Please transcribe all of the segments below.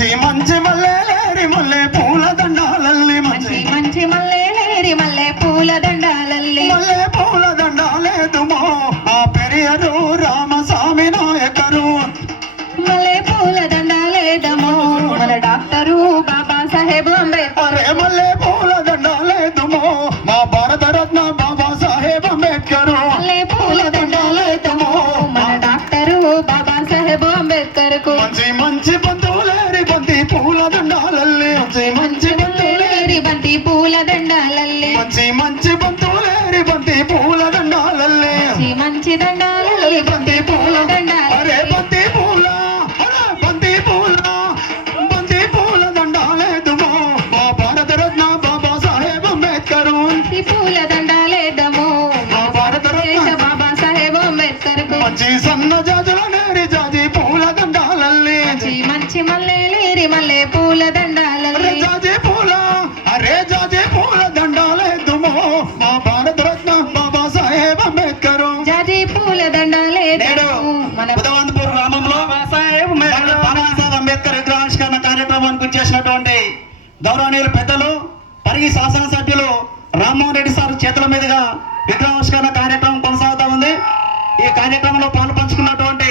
మంచి మంచి మల్లెలేరి మల్లె పూల దండాలల్లి మంచి మంచి మల్లెలేరి మల్లె పూల దండాలల్లి మల్లె పూల దండాలేదుమో ఆ పెరియరు రామస్వామి నాయకరు మల్లె పూల దండాలేదమో మన డాక్టరు బాబా సాహెబ్ అంబేద్కర్ అరే మల్లె పూల దండాలేదుమో మా భారత రత్న బాబా సాహెబ్ అంబేద్కర్ మల్లె పూల దండాలేదమో మన డాక్టరు బాబా సాహెబ్ అంబేద్కర్ కు మంచి మంచి బంధువులేరి బంతి పూల దండాలల్లి మంచి మంచి బంధువులేరి బంతి పూల దండాలల్లి మంచి మంచి బంధువులేరి బంతి పూల దండాలల్లి మంచి దండాలల్లి బంతి పూల దండాలు అరే బంతి పూల బంతి పూల బంతి పూల దండాలేదుమో మా భారత రత్న బాబా సాహెబ్ అంబేద్కర్ బంతి పూల దండాలేదమో మా భారత రత్న బాబా సాహెబ్ అంబేద్కర్ కు మంచి సన్న జాజుల నేరి జాజి పూల దండాలల్లి మంచి మల్లెలేరి మల్లె పూల దండాలల్లి జాజి పూల అరే జాజి పూల దండాలేదుమో మా భారత రత్న బాబా సాహెబ్ అంబేద్కర్ జాజి పూల దండాలేదమో మన బుధవంతపూర్ గ్రామంలో బాబాసాహెబ్ అంబేద్కర్ విగ్రహావిష్కరణ కార్యక్రమానికి వచ్చేసినటువంటి గౌరవనీయులు పెద్దలు పరిగి శాసనసభ్యులు రామ్మోహన్ రెడ్డి సార్ చేతుల మీదుగా విగ్రహావిష్కరణ కార్యక్రమం కొనసాగుతూ ఉంది. ఈ కార్యక్రమంలో పాల్పంచుకున్నటువంటి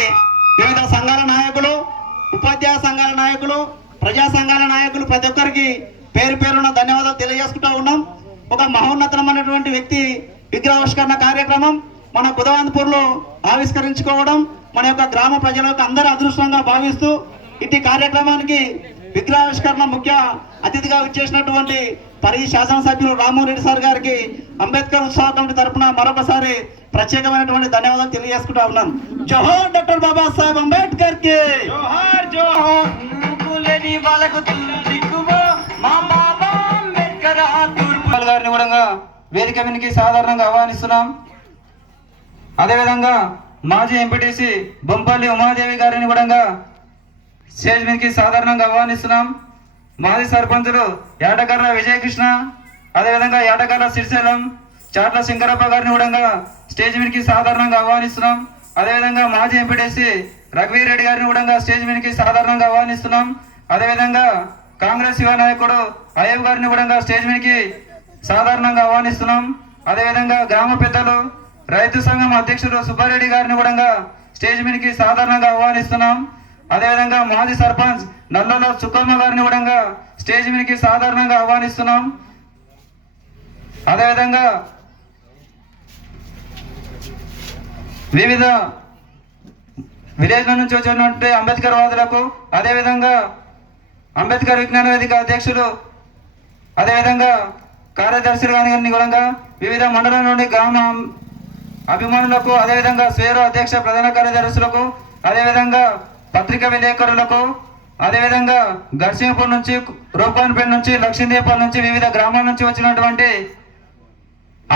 వివిధ సంఘాల నాయకులు, ఉపాధ్యాయ సంఘాల నాయకులు, ప్రజా సంఘాల నాయకులు ప్రతి ఒక్కరికి పేరు పేరున ధన్యవాదాలు తెలియజేసుకుంటూ ఉన్నాం. ఒక మహోన్నతమైనటువంటి వ్యక్తి విగ్రహావిష్కరణ కార్యక్రమం మన బుధవంతపూర్లో ఆవిష్కరించుకోవడం మన యొక్క గ్రామ ప్రజల యొక్క అందరి అదృష్టంగా భావిస్తూ ఇట్టి కార్యక్రమానికి విగ్రహావిష్కరణ ముఖ్య అతిథిగా వచ్చేసినటువంటి పరిగి శాసనసభ్యులు రామ్మోహన్ రెడ్డి సార్ గారికి అంబేద్కర్ ఉత్సవ కమిటీ తరఫున మరొకసారి ప్రత్యేకమైనటువంటి ధన్యవాదాలు తెలియజేసుకుంటా ఉన్నాను. జోహార్ డాక్టర్ బాబాసాహెబ్ అంబేద్కర్ కి జోహార్ జోహార్. గారిని కూడా వేదిక మీదకి సాధారణంగా ఆహ్వానిస్తున్నాం. అదేవిధంగా మాజీ ఎంపీటీసీ బొంపల్లి ఉమాదేవి గారిని కూడా స్టేజ్ మీదకి సాధారణంగా ఆహ్వానిస్తున్నాం. మాజీ సర్పంచులు యాటకర్ల విజయకృష్ణ, అదేవిధంగా యాటకర్ల శ్రీశైలం, చాట్ల శంకరప్ప గారిని కూడా స్టేజ్ మీదకి సాధారణంగా ఆహ్వానిస్తున్నాం. అదేవిధంగా మాజీ ఎంపీటీసీ రఘువీర్ రెడ్డి గారిని కూడా స్టేజ్ మీదకి సాధారణంగా ఆహ్వానిస్తున్నాం. అదేవిధంగా కాంగ్రెస్ యువ నాయకుడు అయ్యబ్ గారిని కూడా స్టేజ్ మీదకి సాధారణంగా ఆహ్వానిస్తున్నాం. అదేవిధంగా గ్రామ పెద్దలు రైతు సంఘం అధ్యక్షుడు సుబ్బారెడ్డి గారిని కూడా స్టేజ్ మీదకి సాధారణంగా ఆహ్వానిస్తున్నాం. అదేవిధంగా మాజీ సర్పంచ్ నల్లలో చుక్కమ్మ గారిని కూడా స్టేజ్ మీదకి సాధారణంగా ఆహ్వానిస్తున్నాం. అదేవిధంగా వివిధ విలేజ్ల నుంచి వచ్చినటువంటి అంబేద్కర్ వాదులకు, అదేవిధంగా అంబేద్కర్ విజ్ఞాన వేదిక అధ్యక్షులు, అదేవిధంగా కార్యదర్శులు గారిని కూడా వివిధ మండలాల నుండి గ్రామ అభిమానులకు, అదేవిధంగా స్వేరో అధ్యక్ష ప్రధాన కార్యదర్శులకు, అదేవిధంగా పత్రికా విలేకరులకు, అదేవిధంగా గర్సింగపూర్ నుంచి, రూపాన్పేట నుంచి, లక్ష్మీదేపాల్ నుంచి, వివిధ గ్రామాల నుంచి వచ్చినటువంటి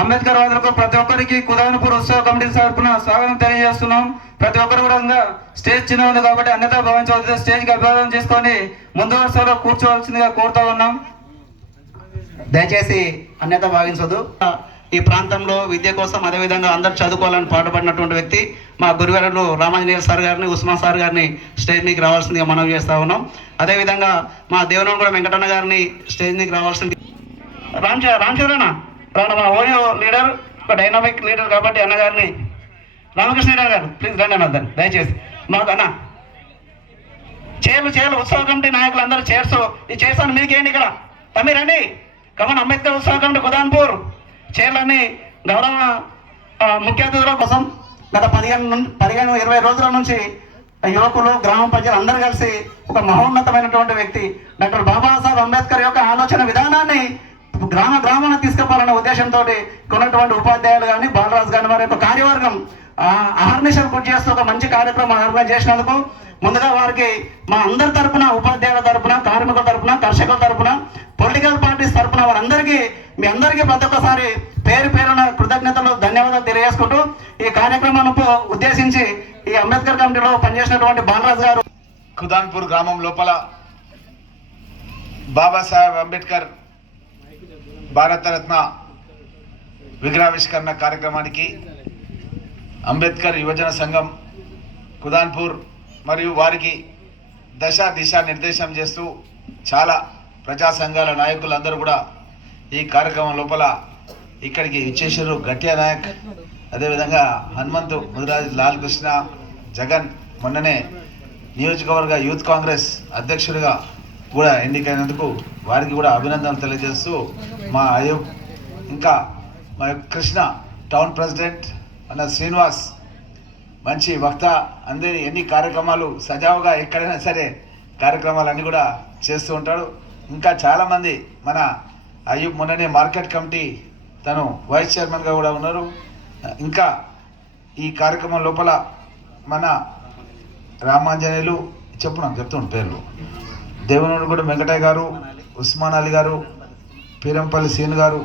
అంబేద్కర్ వాదులకు ప్రతి ఒక్కరికి కుదానపూర్ ఉత్సవ కమిటీ తరఫున స్వాగతం తెలియజేస్తున్నాం. ప్రతి ఒక్కరు కూడా స్టేజ్ చిన్న ఉంది కాబట్టి అన్యత భావించవద్దు, స్టేజ్కి అభివాదం చేసుకొని ముందు వరుసలో కూర్చోవలసిందిగా కోరుతూ ఉన్నాం. దయచేసి అన్యత భావించదు. ఈ ప్రాంతంలో విద్య కోసం అదేవిధంగా అందరూ చదువుకోవాలని పాటుపడినటువంటి వ్యక్తి మా గురుగారు రామాంజనేయ సార్ గారిని, ఉస్మాన్ సార్ గారిని స్టేజ్ మీకు రావాల్సిందిగా మనం చేస్తూ ఉన్నాం. అదేవిధంగా మా దేవనగూడ వెంకటన్న గారిని స్టేజ్ మీకు రావాల్సింది. రామచంద్రన్న రాను మా ఓయో లీడర్, ఒక డైనామిక్ లీడర్ కాబట్టి అన్నగారిని రామకృష్ణ గారు ప్లీజ్ రండి అన్న దయచేసి మాకు అన్న చేయాలి ఉత్సవ కమిటీ నాయకులు అందరూ చేర్సు ఈ చేసాను మీకేంటి ఇక్కడ తమ్మి రండి కమన్ అంబేద్కర్ ఉత్సవ కమిటీ కుదాన్పూర్ చేయాలని గౌరవ ముఖ్య అతిథుల కోసం గత 15-20 రోజుల నుంచి యువకులు, గ్రామ ప్రజలు అందరూ కలిసి ఒక మహోన్నతమైనటువంటి వ్యక్తి డాక్టర్ బాబాసాహెబ్ అంబేద్కర్ యొక్క ఆలోచన విధానాన్ని గ్రామాన్ని తీసుకుపోవాలనే ఉద్దేశంతో ఉన్నటువంటి ఉపాధ్యాయులు కానీ, బాలరాజు కానీ వారి యొక్క కార్యవర్గం అహర్నిశలు కృషి చేస్తూ ఒక మంచి కార్యక్రమం ఆర్గనైజ్ చేసినందుకు ముందుగా వారికి మా అందరి తరపున, ఉపాధ్యాయుల తరపున, కార్మికుల తరపున, కర్షకుల తరపున, పొలిటికల్ పార్టీస్ తరపున వారందరికీ మీ అందరికీ ప్రతి ఒక్కసారి పేరు పేరున కృతజ్ఞతలు, ధన్యవాదాలు తెలియజేసుకుంటూ ఈ కార్యక్రమాన్ని ఉద్దేశించి ఈ అంబేద్కర్ కమిటీలో పనిచేసినటువంటి బాలరాజు గారు. ఖుదాన్పూర్ గ్రామం లోపల బాబాసాహెబ్ అంబేద్కర్ భారతరత్న విగ్రహావిష్కరణ కార్యక్రమానికి అంబేద్కర్ యువజన సంఘం ఖుదాన్పూర్ మరియు వారికి దశ దిశ నిర్దేశం చేస్తూ చాలా ప్రజా సంఘాల నాయకులందరూ కూడా ఈ కార్యక్రమం లోపల ఇక్కడికి ఇచ్చేసారు. గట్టియా నాయక్, అదేవిధంగా హనుమంతు ముదిరాజ్, లాల్ కృష్ణ, జగన్ మొన్ననే నియోజకవర్గ యూత్ కాంగ్రెస్ అధ్యక్షుడిగా కూడా ఎన్నికైనందుకు వారికి కూడా అభినందనలు తెలియజేస్తూ మా అయూబ్, ఇంకా మా కృష్ణ టౌన్ ప్రెసిడెంట్ అన్న శ్రీనివాస్ మంచి వక్త, అందరి ఎన్ని కార్యక్రమాలు సజావుగా ఎక్కడైనా సరే కార్యక్రమాలన్నీ కూడా చేస్తూ ఉంటాడు. ఇంకా చాలామంది మన అయ్యూబ్ మొన్ననే మార్కెట్ కమిటీ తను వైస్ చైర్మన్గా కూడా ఉన్నారు. ఇంకా ఈ కార్యక్రమం లోపల మన రామాంజనేయులు చెప్తుండు పేర్లు, దేవునూరు కూడా వెంకటయ్య గారు, ఉస్మాన్ అలీ గారు, పీరంపల్లి సీన్ గారు,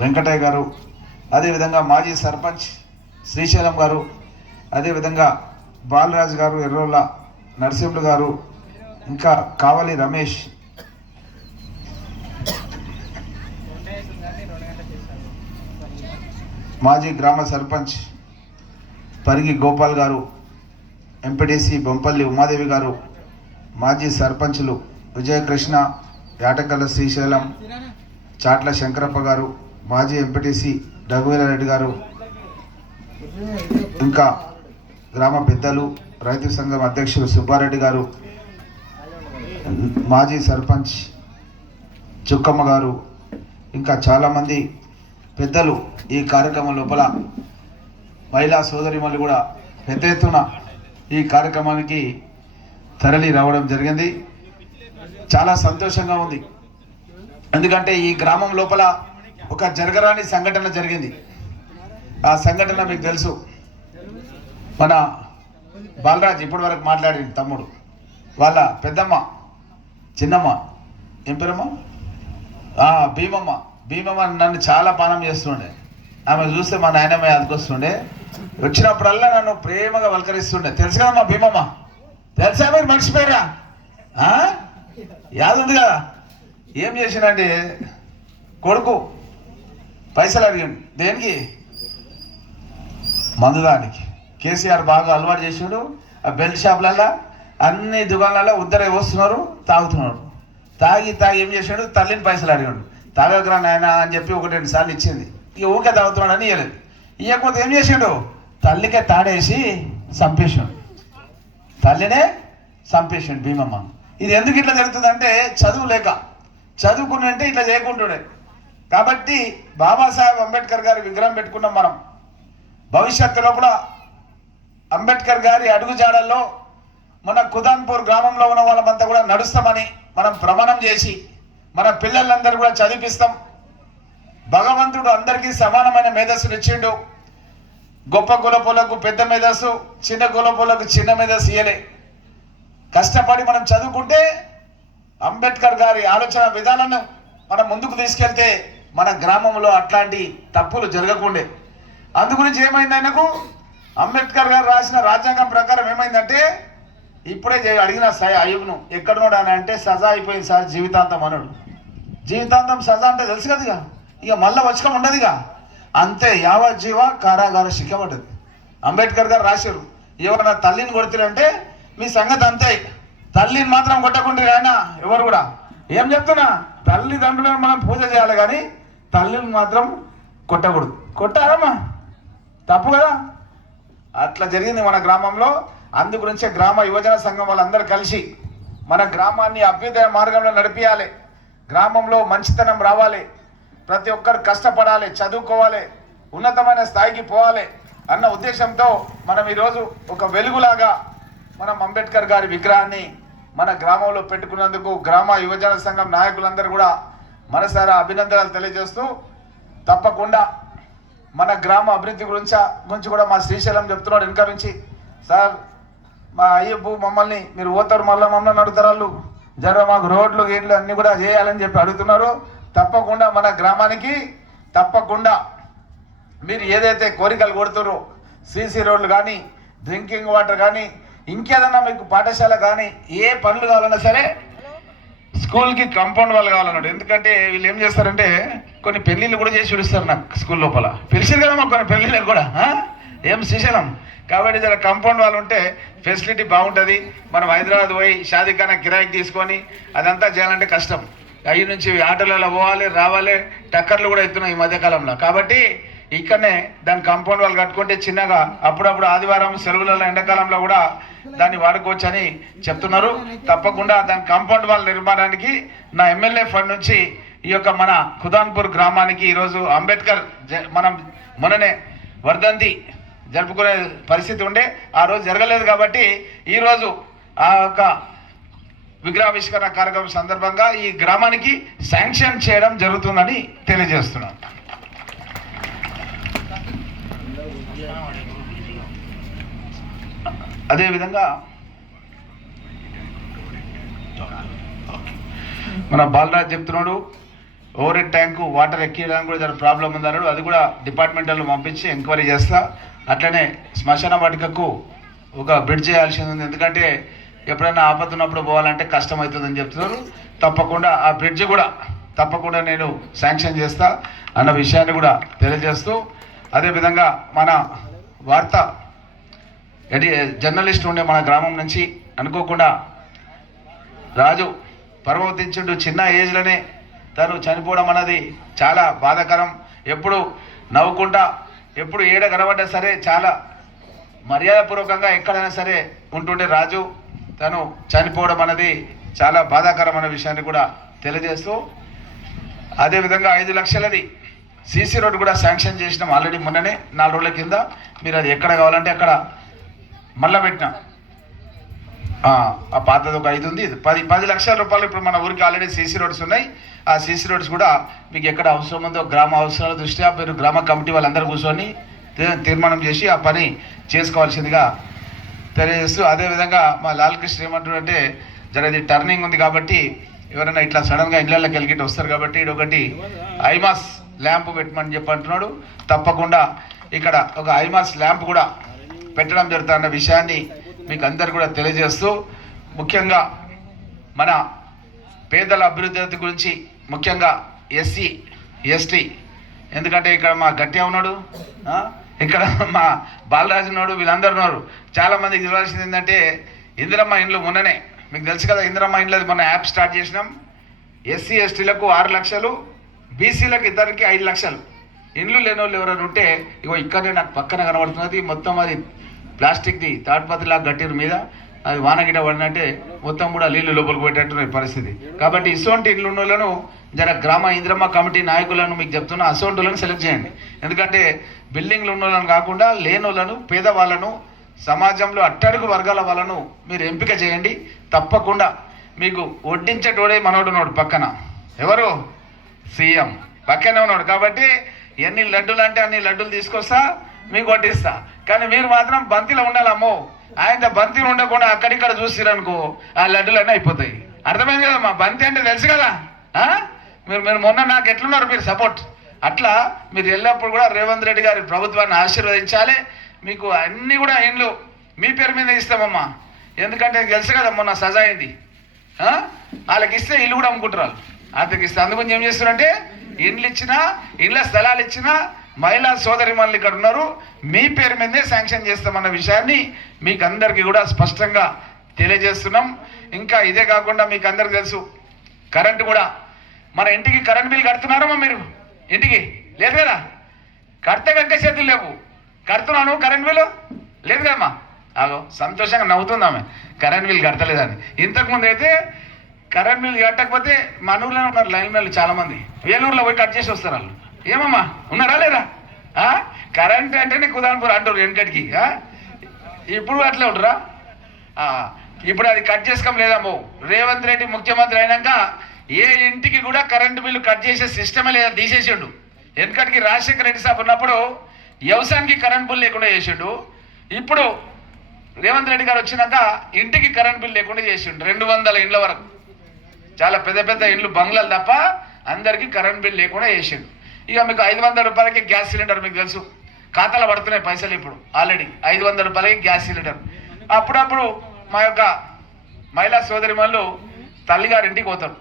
వెంకటయ్య గారు, అదేవిధంగా మాజీ సర్పంచ్ శ్రీశైలం గారు, అదేవిధంగా బాలరాజు గారు, ఎర్రోళ్ళ నరసింహులు గారు, ఇంకా కావలి రమేష్, మాజీ గ్రామ సర్పంచ్ పరిగి గోపాల్ గారు, ఎంపీటీసీ బొంపల్లి ఉమాదేవి గారు, మాజీ సర్పంచులు విజయకృష్ణ, యాటకల్ల శ్రీశైలం, చాట్ల శంకరప్ప గారు, మాజీ ఎంపీటీసీ రఘువీరారెడ్డి గారు, ఇంకా గ్రామ పెద్దలు రైతు సంఘం అధ్యక్షులు సుబ్బారెడ్డి గారు, మాజీ సర్పంచ్ చుక్కమ్మ గారు, ఇంకా చాలామంది పెద్దలు ఈ కార్యక్రమం లోపల మహిళా సోదరిమణులు కూడా పెద్ద ఎత్తున ఈ కార్యక్రమానికి తరలి రావడం జరిగింది. చాలా సంతోషంగా ఉంది. ఎందుకంటే ఈ గ్రామం లోపల ఒక జరగరాని సంఘటన జరిగింది. ఆ సంఘటన మీకు తెలుసు. మన బాలరాజ్ ఇప్పటి వరకు మాట్లాడింది తమ్ముడు, వాళ్ళ పెద్దమ్మ చిన్నమ్మ ఏం పేరమ్మ భీమమ్మ నన్ను చాలా పానం చేస్తుండే. ఆమె చూస్తే మా నాయనమ్మ యాదకొస్తుండే. వచ్చినప్పుడల్లా నన్ను ప్రేమగా వల్కరిస్తుండే. తెలుసు కదా మా భీమమ్మ, తెలుసా మీరు మర్చిపోయారా? యాద ఉంది కదా. ఏం చేసిందంటే కొడుకు పైసలు అడిగాడు. దేనికి? మందుదానికి. కేసీఆర్ బాగా అలవాటు చేసాడు. ఆ బెల్ట్ షాపులల్లో అన్ని దుకాణాలలో ఉద్దరే వస్తున్నారు, తాగుతున్నాడు. తాగి ఏం చేశాడు? తల్లిని పైసలు అడిగాడు. తాగకరా నాయన అని చెప్పి 1-2 సార్లు ఇచ్చింది. ఇక ఊకే తాగుతున్నాడని ఇవ్వలేదు. ఇవ్వకపోతే ఏం చేశాడు? తల్లికే తాడేసి చంపేశాడు. తల్లినే చంపేశాడు భీమమ్మ. ఇది ఎందుకు ఇట్లా జరుగుతుందంటే చదువు లేక. చదువుకుని అంటే ఇట్లా చేయకుంటుండే. కాబట్టి బాబాసాహెబ్ అంబేద్కర్ గారి విగ్రహం పెట్టుకున్నాం మనం. భవిష్యత్తులో కూడా అంబేద్కర్ గారి అడుగుజాడల్లో మన కుదాన్పూర్ గ్రామంలో ఉన్న వాళ్ళమంతా కూడా నడుస్తామని మనం ప్రమాణం చేసి మన పిల్లలందరూ కూడా చదివిస్తాం. భగవంతుడు అందరికీ సమానమైన మేధస్సును ఇచ్చిండు. గొప్ప కులపులకు పెద్ద మేధస్సు, చిన్న కులపులకు చిన్న మేధస్సు ఇయ్యలే. కష్టపడి మనం చదువుకుంటే అంబేద్కర్ గారి ఆలోచన విధానాలను మనం ముందుకు తీసుకెళ్తే మన గ్రామంలో అట్లాంటి తప్పులు జరగకుండే. అందుగురించి ఏమైంది, ఆయనకు అంబేద్కర్ గారు రాసిన రాజ్యాంగం ప్రకారం ఏమైందంటే, ఇప్పుడే అడిగిన అయ్యూబ్ను ఎక్కడున్నాడు అని అంటే సజా అయిపోయింది సార్, జీవితాంతం అన్నాడు. జీవితాంతం సజా అంటే తెలుసు కదిగా, ఇక మళ్ళీ వచ్చకం ఉండదుగా. అంతే, యావజ్జీవ కారాగార శిక్ష పడ్డది. అంబేద్కర్ గారు రాశారు, ఎవరైనా తల్లిని కొడుతురంటే మీ సంగతి అంతే. తల్లిని మాత్రం కొట్టకుండా ఆయన ఎవరు కూడా. ఏం చెప్తున్నా, తల్లిదండ్రులను మనం పూజ చేయాలి కానీ తల్లిని మాత్రం కొట్టకూడదు. కొట్టారమ్మా తప్పు కదా. అట్లా జరిగింది మన గ్రామంలో. అందు గురించే గ్రామ యువజన సంఘం వాళ్ళందరూ కలిసి మన గ్రామాన్ని అభ్యుదయ మార్గంలో నడిపించాలి. గ్రామంలో మంచితనం రావాలి, ప్రతి ఒక్కరు కష్టపడాలి, చదువుకోవాలి, ఉన్నతమైన స్థాయికి పోవాలి అన్న ఉద్దేశంతో మనం ఈరోజు ఒక వెలుగులాగా మనం అంబేద్కర్ గారి విగ్రహాన్ని మన గ్రామంలో పెట్టుకున్నందుకు గ్రామ యువజన సంఘం నాయకులందరూ కూడా మనసారా అభినందనలు తెలియజేస్తూ, తప్పకుండా మన గ్రామ అభివృద్ధి గురించి కూడా మా శ్రీశైలం చెప్తున్నాడు వెనక నుంచి, సార్ మా అయ్యబ్బు మమ్మల్ని మీరు పోతారు, మళ్ళీ మమ్మల్ని అడుగుతారు వాళ్ళు, జర మాకు రోడ్లు గేట్లు అన్నీ కూడా చేయాలని చెప్పి అడుగుతున్నారు. తప్పకుండా మన గ్రామానికి తప్పకుండా మీరు ఏదైతే కోరికలు కొడుతారో, సీసీ రోడ్లు కానీ, డ్రింకింగ్ వాటర్ కానీ, ఇంకేదన్నా మీకు పాఠశాల కానీ, ఏ పనులు కావాలన్నా సరే, స్కూల్కి కాంపౌండ్ వాళ్ళు కావాలన్నాడు. ఎందుకంటే వీళ్ళు ఏం చేస్తారంటే కొన్ని పెళ్ళిళ్ళు కూడా చేసి విడుస్తారు నాకు స్కూల్ లోపల. పిలిచారు కదా మాకు కొన్ని పెళ్ళిళ్ళకి కూడా. ఏం శ్రీశైలం. కాబట్టి జర కాంపౌండ్ వాళ్ళు ఉంటే ఫెసిలిటీ బాగుంటుంది. మనం హైదరాబాద్ పోయి షాదీఖానా కిరాయికి తీసుకొని అదంతా చేయాలంటే కష్టం. అవి నుంచి ఆటోలలో పోవాలి రావాలి, టక్కర్లు కూడా ఎత్తున్నాయి ఈ మధ్యకాలంలో. కాబట్టి ఇక్కడనే దాని కాంపౌండ్ వాళ్ళు కట్టుకుంటే చిన్నగా అప్పుడప్పుడు ఆదివారం సెలవులలో ఎండాకాలంలో కూడా దాన్ని వాడుకోవచ్చని చెప్తున్నారు. తప్పకుండా దాని కాంపౌండ్ వాళ్ళ నిర్మాణానికి నా ఎమ్మెల్యే ఫండ్ నుంచి ఈ యొక్క మన ఖుదాన్పూర్ గ్రామానికి ఈరోజు అంబేద్కర్ మనం మొన్ననే వర్ధంతి జరుపుకునే పరిస్థితి ఉండే, ఆ రోజు జరగలేదు. కాబట్టి ఈరోజు ఆ యొక్క విగ్రహావిష్కరణ కార్యక్రమం సందర్భంగా ఈ గ్రామానికి శాంక్షన్ చేయడం జరుగుతుందని తెలియజేస్తున్నాను. అదేవిధంగా మన బాలరాజ్ చెప్తున్నాడు ఓవర్ హెడ్ ట్యాంకు వాటర్ ఎక్కియడానికి కూడా చాలా ప్రాబ్లం ఉందన్నాడు. అది కూడా డిపార్ట్మెంటల్లో పంపించి ఎంక్వైరీ చేస్తా. అట్లనే శ్మశాన వాటికకు ఒక బ్రిడ్జ్ చేయాల్సింది ఉంది, ఎందుకంటే ఎప్పుడైనా ఆపత్తున్నప్పుడు పోవాలంటే కష్టం అవుతుందని చెప్తున్నారు. తప్పకుండా ఆ బ్రిడ్జ్ కూడా తప్పకుండా నేను శాంక్షన్ చేస్తా అన్న విషయాన్ని కూడా తెలియజేస్తూ, అదేవిధంగా మన వార్త జర్నలిస్ట్ ఉండే మన గ్రామం నుంచి అనుకోకుండా రాజు పర్వతించుండు చిన్న ఏజ్లోనే తను చనిపోవడం అన్నది చాలా బాధాకరం. ఎప్పుడు నవ్వుకుంటా ఎప్పుడు ఏడ కనబడ్డా సరే చాలా మర్యాదపూర్వకంగా ఎక్కడైనా సరే ఉంటుండే రాజు తను చనిపోవడం అన్నది చాలా బాధాకరం అనే విషయాన్ని కూడా తెలియజేస్తూ, అదేవిధంగా 5 లక్షలది సీసీ రోడ్డు కూడా శాంక్షన్ చేసినాం ఆల్రెడీ మొన్ననే 4 రోజుల కింద. మీరు అది ఎక్కడ కావాలంటే అక్కడ మళ్ళా పెట్టినా ఆ పాతది ఒక 5 ఉంది, 10 లక్షల రూపాయలు ఇప్పుడు మన ఊరికి ఆల్రెడీ సీసీ రోడ్స్ ఉన్నాయి. ఆ సీసీ రోడ్స్ కూడా మీకు ఎక్కడ అవసరం ఉందో గ్రామ అవసరాల దృష్ట్యా మీరు గ్రామ కమిటీ వాళ్ళందరూ కూర్చొని తీర్మానం చేసి ఆ పని చేసుకోవాల్సిందిగా తెలియజేస్తూ, అదేవిధంగా మా లాల్ కృష్ణ ఏమంటున్నారంటే ఇది టర్నింగ్ ఉంది కాబట్టి ఎవరైనా ఇట్లా సడన్గా ఇళ్ళకి వెళ్ళికి వస్తారు కాబట్టి ఇది ఒకటి ఐమాస్ ల్యాంప్ పెట్టమని చెప్పి అంటున్నాడు. తప్పకుండా ఇక్కడ ఒక ఐమాస్ ల్యాంప్ కూడా పెట్టడం జరుగుతున్న విషయాన్ని మీకు అందరు కూడా తెలియజేస్తూ, ముఖ్యంగా మన పేదల అభివృద్ధి గురించి ముఖ్యంగా ఎస్సీ ఎస్టీ, ఎందుకంటే ఇక్కడ మా గట్టిగా ఉన్నాడు, ఇక్కడ మా బాలరాజు ఉన్నాడు, వీళ్ళందరూ ఉన్నారు. చాలామందికి తెలియాల్సింది ఏంటంటే ఇందిరమ్మ ఇండ్లు మొన్ననే మీకు తెలుసు కదా, ఇందిరమ్మ ఇండ్లు మొన్న యాప్ స్టార్ట్ చేసినాం. ఎస్సీ ఎస్టీలకు 6 లక్షలు, బీసీలకు ఇద్దరికి 5 లక్షలు. ఇండ్లు లేని వాళ్ళు ఎవరైనా ఉంటే ఇగో ఇక్కడనే నాకు పక్కన కనబడుతున్నది, మొత్తం అది ప్లాస్టిక్ది తాటిపత్రిలా గట్టిరు మీద, అది వానగిట పడినట్టే మొత్తం కూడా నీళ్లు లోపలికి పెట్టేట్టున్న పరిస్థితి. కాబట్టి ఇటువంటి ఇళ్ళు ఉన్న వాళ్ళను జర గ్రామ ఇంద్రమ్మ కమిటీ నాయకులను మీకు చెప్తున్నా, అసోంటి వాళ్ళని సెలెక్ట్ చేయండి. ఎందుకంటే బిల్డింగ్లు ఉన్న వాళ్ళని కాకుండా లేని వాళ్ళను, పేదవాళ్ళను, సమాజంలో అట్టడుగు వర్గాల వాళ్ళను మీరు ఎంపిక చేయండి. తప్పకుండా మీకు వడ్డించేటోడే మనోడు ఉన్నాడు పక్కన, ఎవరు సీఎం పక్కనే ఉన్నాడు. కాబట్టి ఎన్ని లడ్డూలు అంటే అన్ని లడ్డూలు తీసుకొస్తా మీకు వడ్డిస్తా. కానీ మీరు మాత్రం బంతిలో ఉండాలమ్మో. ఆయన బంతిలో ఉండకుండా అక్కడిక్కడ చూసిరనుకో ఆ లడ్డూలన్నీ అయిపోతాయి. అర్థమైంది కదా, మా బంతి అంటే తెలుసు కదా. మీరు మొన్న నాకు ఎట్లున్నారు మీరు సపోర్ట్, అట్లా మీరు ఎల్లప్పుడు కూడా రేవంత్ రెడ్డి గారి ప్రభుత్వాన్ని ఆశీర్వదించాలి. మీకు అన్నీ కూడా ఇండ్లు మీ పేరు మీద ఇస్తామమ్మా. ఎందుకంటే తెలుసు కదా మొన్న సజా అయింది, వాళ్ళకి ఇస్తే ఇల్లు కూడా అమ్ముకుంటారు, వాళ్ళకి ఇస్తే. అందుకని ఏం చేస్తున్నారంటే ఇండ్లు ఇచ్చినా, ఇండ్ల స్థలాలు ఇచ్చినా మహిళా సోదరిమణులు ఇక్కడ ఉన్నారు, మీ పేరు మీదే శాంక్షన్ చేస్తామన్న విషయాన్ని మీకు అందరికీ కూడా స్పష్టంగా తెలియజేస్తున్నాం. ఇంకా ఇదే కాకుండా మీకు అందరికి తెలుసు, కరెంటు కూడా మన ఇంటికి కరెంట్ బిల్ కడుతున్నారమ్మా. మీరు ఇంటికి లేదు కదా, కడితే కట్టే చేతులు లేవు. కడుతున్నాను కరెంట్ బిల్లు లేదు కదమ్మా. అగో సంతోషంగా నవ్వుతుంది ఆమె, కరెంట్ బిల్ కడతలేదని. ఇంతకుముందు అయితే కరెంట్ బిల్ కట్టకపోతే మన ఊర్లో ఉన్నారు లైన్ మేలు చాలామంది, వేలూరులో పోయి కట్ చేసి వస్తారు వాళ్ళు. ఏమమ్మా ఉన్నారా లేరా? కరెంట్ అంటేనే కుదాన్పూర్ అంటారు వెనకటికి. ఇప్పుడు అట్లే ఉంటారా? ఇప్పుడు అది కట్ చేసుకోం లేదమ్మో. రేవంత్ రెడ్డి ముఖ్యమంత్రి అయినాక ఏ ఇంటికి కూడా కరెంటు బిల్లు కట్ చేసే సిస్టమే లేదా, తీసేసిండు. వెనకటికి రాజశేఖర రెడ్డి సాబ్ ఉన్నప్పుడు వ్యవసాయానికి కరెంట్ బిల్ లేకుండా చేసిండు. ఇప్పుడు రేవంత్ రెడ్డి గారు వచ్చినాక ఇంటికి కరెంట్ బిల్ లేకుండా చేసిండు. 200 ఇండ్ల వరకు, చాలా పెద్ద పెద్ద ఇండ్లు బంగ్లాలు తప్ప అందరికీ కరెంట్ బిల్ లేకుండా చేసిండు. ఇక మీకు 500 రూపాయలకి గ్యాస్ సిలిండర్ మీకు తెలుసు, ఖాతాలో పడుతున్నాయి పైసలు. ఇప్పుడు ఆల్రెడీ 500 రూపాయలకి గ్యాస్ సిలిండర్. అప్పుడప్పుడు మా యొక్క మహిళా సోదరిమణులు తల్లిగారి ఇంటికి పోతారు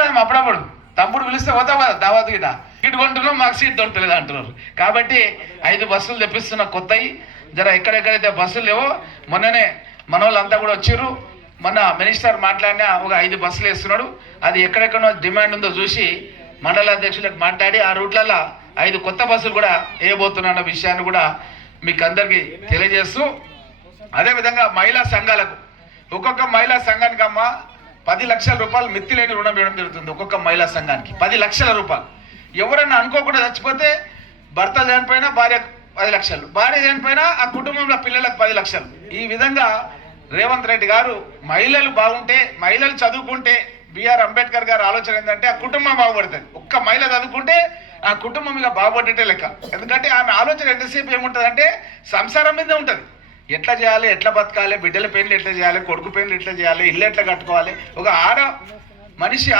కదా అప్పుడప్పుడు. తమ్ముడు పిలిస్తే పోతావు కదా దావత్ గిట, సీట్ కొంటున్నాం, మాకు సీట్ దొరకలేదు అంటున్నారు. కాబట్టి 5 బస్సులు తెప్పిస్తున్న కొత్తవి, జర ఎక్కడెక్కడైతే బస్సులు లేవో మొన్ననే మన వాళ్ళంతా కూడా వచ్చారు. మొన్న మినిస్టర్ మాట్లాడినా ఒక 5 బస్సులు వేస్తున్నాడు. అది ఎక్కడెక్కడో డిమాండ్ ఉందో చూసి మండల అధ్యక్షులకు మాట్లాడి ఆ రూట్లలో 5 కొత్త బస్సులు కూడా వేయబోతున్న విషయాన్ని కూడా మీకు అందరికీ తెలియజేస్తూ, అదేవిధంగా మహిళా సంఘాలకు ఒక్కొక్క మహిళా సంఘానికి అమ్మ 10 లక్షల రూపాయలు మిత్తి లేని రుణం ఇవ్వడం జరుగుతుంది. ఒక్కొక్క మహిళా సంఘానికి 10 లక్షల రూపాయలు. ఎవరన్నా అనుకోకుండా చచ్చిపోతే భర్త చనిపోయినా భార్య 10 లక్షలు, భార్య చనిపోయినా ఆ కుటుంబంలో పిల్లలకు 10 లక్షలు. ఈ విధంగా రేవంత్ రెడ్డి గారు మహిళలు బాగుంటే, మహిళలు చదువుకుంటే, బిఆర్ అంబేద్కర్ గారు ఆలోచన ఏంటంటే ఆ కుటుంబం బాగుపడుతుంది. ఒక్క మహిళ చదువుకుంటే ఆ కుటుంబం ఇక బాగుపడేటే లెక్క. ఎందుకంటే ఆమె ఆలోచన ఎంతసేపు ఏముంటుంది అంటే సంసారం మీదే ఉంటుంది. ఎట్లా చేయాలి, ఎట్లా బతకాలి, బిడ్డల పెళ్లి ఎట్లా చేయాలి, కొడుకు పెళ్లి ఎట్లా చేయాలి, ఇల్లు ఎట్లా కట్టుకోవాలి. ఒక మనిషి